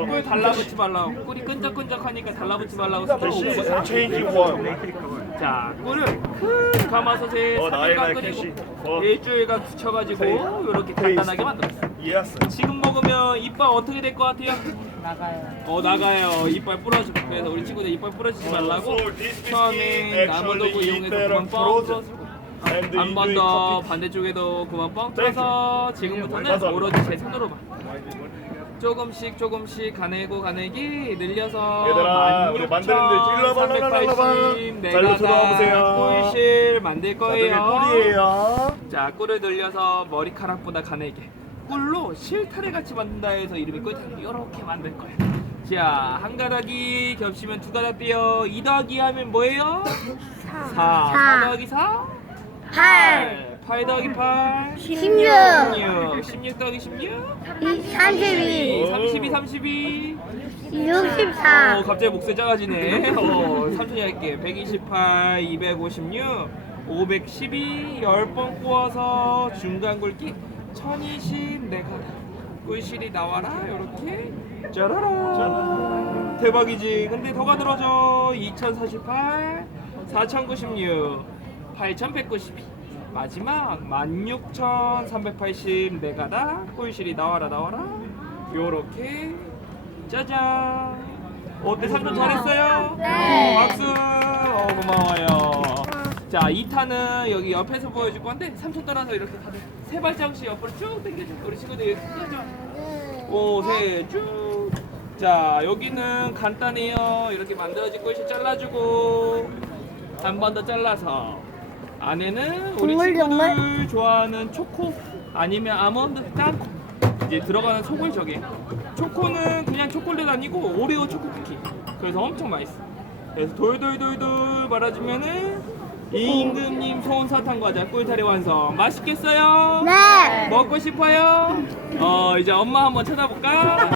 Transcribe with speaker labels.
Speaker 1: 꿀 달라붙지 말라고. 꿀이 끈적끈적하니까 달라붙지 말라고 스킬
Speaker 2: 캐시
Speaker 1: 오고.
Speaker 2: changing one.
Speaker 1: 자, 꿀을 큰 가마솥에
Speaker 2: 나의
Speaker 1: 3일간
Speaker 2: 캐시.
Speaker 1: 끓이고 일주일간 굳혀가지고 이렇게 간단하게 만들었어.
Speaker 2: Yes.
Speaker 1: 지금 먹으면 이빨 어떻게 될 것 같아요?
Speaker 3: 나가요.
Speaker 1: 나가요. 이빨 부러져. 그래서 우리 친구들 이빨 부러지지 말라고
Speaker 2: So this
Speaker 1: 처음에
Speaker 2: biscuit
Speaker 1: 나무도구
Speaker 2: actually
Speaker 1: 이용해서
Speaker 2: eat
Speaker 1: 그만 뻥
Speaker 2: frozen.
Speaker 1: 뚫어주고
Speaker 2: And
Speaker 1: 한 번
Speaker 2: you
Speaker 1: 더
Speaker 2: copy.
Speaker 1: 반대쪽에도 그만 뻥
Speaker 2: Thank
Speaker 1: 뚫어서 지금부터는
Speaker 2: 감사합니다.
Speaker 1: 오로지 제 손으로만 조금씩 가내기 늘려서
Speaker 2: 얘들아, 우리 만드는데 일러봐,
Speaker 1: 16,380
Speaker 2: 잘로 들어와 보세요.
Speaker 1: 꿀실 만들
Speaker 2: 저게
Speaker 1: 거예요.
Speaker 2: 꿀이에요.
Speaker 1: 자, 꿀을 늘려서 머리카락보다 가늘게 꿀로 실타래 같이 만든다 해서 이름이 꿀타래. 이렇게 만들 거야. 자, 한 가닥이 겹치면 두 가닥 떼요. 2 더하기 하면 뭐예요? 4. 4 더하기 4? 8. 8 더하기 8?
Speaker 3: 16.
Speaker 1: 16 더하기 16?
Speaker 3: 32.
Speaker 1: 32.
Speaker 3: 64.
Speaker 1: 갑자기 목소리 작아지네. 삼촌이 할게. 128, 256, 512, 10번 꼬아서 중간 굵기 1020 내가 꿀실이 나와라. 이렇게 짜라라. 대박이지. 근데 더가 늘어져. 2048, 4096, 8192. 마지막 16,380 내가다 꿀실이 나와라. 요렇게 짜잔. 어때? 삼촌 잘했어요?
Speaker 3: 네.
Speaker 1: 박수. 고마워요. 자, 2타는 여기 옆에서 보여줄 건데 삼촌 따라서 이렇게 다들 세 발짝씩 옆으로 쭉 당겨줘. 우리 친구들 이렇게 끄죠. 오, 세 쭉. 자, 여기는 간단해요. 이렇게 만들어진 꿀실 잘라주고 한 번 더 잘라서 안에는 우리
Speaker 3: 동글동글?
Speaker 1: 친구들 좋아하는 초코 아니면 아몬드 땅콩 이제 들어가는 속을 저게. 초코는 그냥 초콜릿 아니고 오레오 초코 쿠키. 그래서 엄청 맛있어. 그래서 돌돌돌돌 말아주면은 임금님 소원 사탕 과자 꿀타리 완성. 맛있겠어요?
Speaker 3: 네.
Speaker 1: 먹고 싶어요? 이제 엄마 한번 찾아볼까?